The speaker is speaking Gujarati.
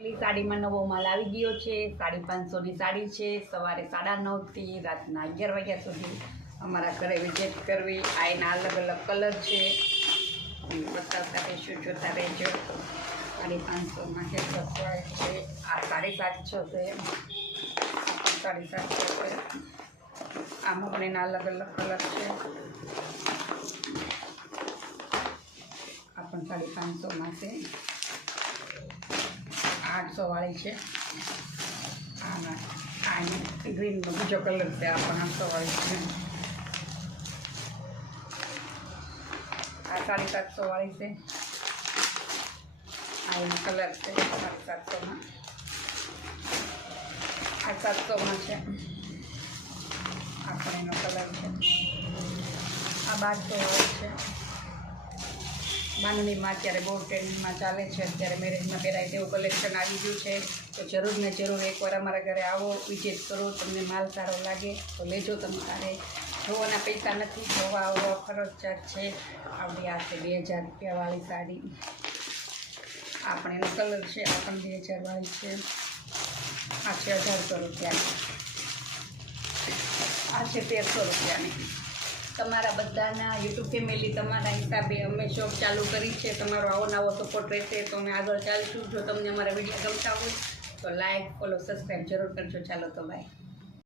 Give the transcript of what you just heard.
સાડીમાં નવો માલ આવી ગયો છે. 550ની સાડી છે. સવારે 9:30 થી રાતના 11 વાગ્યા સુધી અમારા ઘરે વિઝિટ કરવી. આ એના અલગ અલગ કલર છે, બતાવતા રહેશું, જોતા રહેજો. 550માં છે, આ 750 છે, 750 છે. આમાં પણ એના અલગ અલગ કલર છે. આ પણ 550માં છે. 800 વાળી છે. આ ગ્રીનનો બીજો કલર છે. આ પણ 800 વાળી છે. આ 750 વાળી છે. આ એનો કલર છે 750માં. આ 700માં છે. આ પણ એનો કલર છે. આ 1200 વાળી છે. બાંધણીમાં અત્યારે બહુ ટ્રેન્ડિંગમાં ચાલે છે. અત્યારે મેરેજમાં પહેરાય તેવું કલેક્શન આવી ગયું છે. તો જરૂર ને જરૂર એકવાર અમારા ઘરે આવો, વિઝિટ કરો. તમને માલ સારો લાગે તો લેજો. તમારે જોવાના પૈસા નથી, જોવા આવવા ફરજિયાત છે. આવડી આ છે 2000 રૂપિયાવાળી સાડી. આ પણ એનો કલર છે. આ પણ 2000 વાળી છે. આ છે 1800 રૂપિયાની. આ છે 1300 રૂપિયાની. તમારા બધાના યુટ્યુબ ફેમિલી તમારા હિસાબે અમે શોપ ચાલુ કરી છે. તમારો આવો નવો સપોર્ટ રહેશે તો અમે આગળ ચાલશું. જો તમને અમારા વિડીયો ગમતા હોય તો લાઈક, ફોલો, સબસ્ક્રાઈબ જરૂર કરજો. ચાલો તો બાય.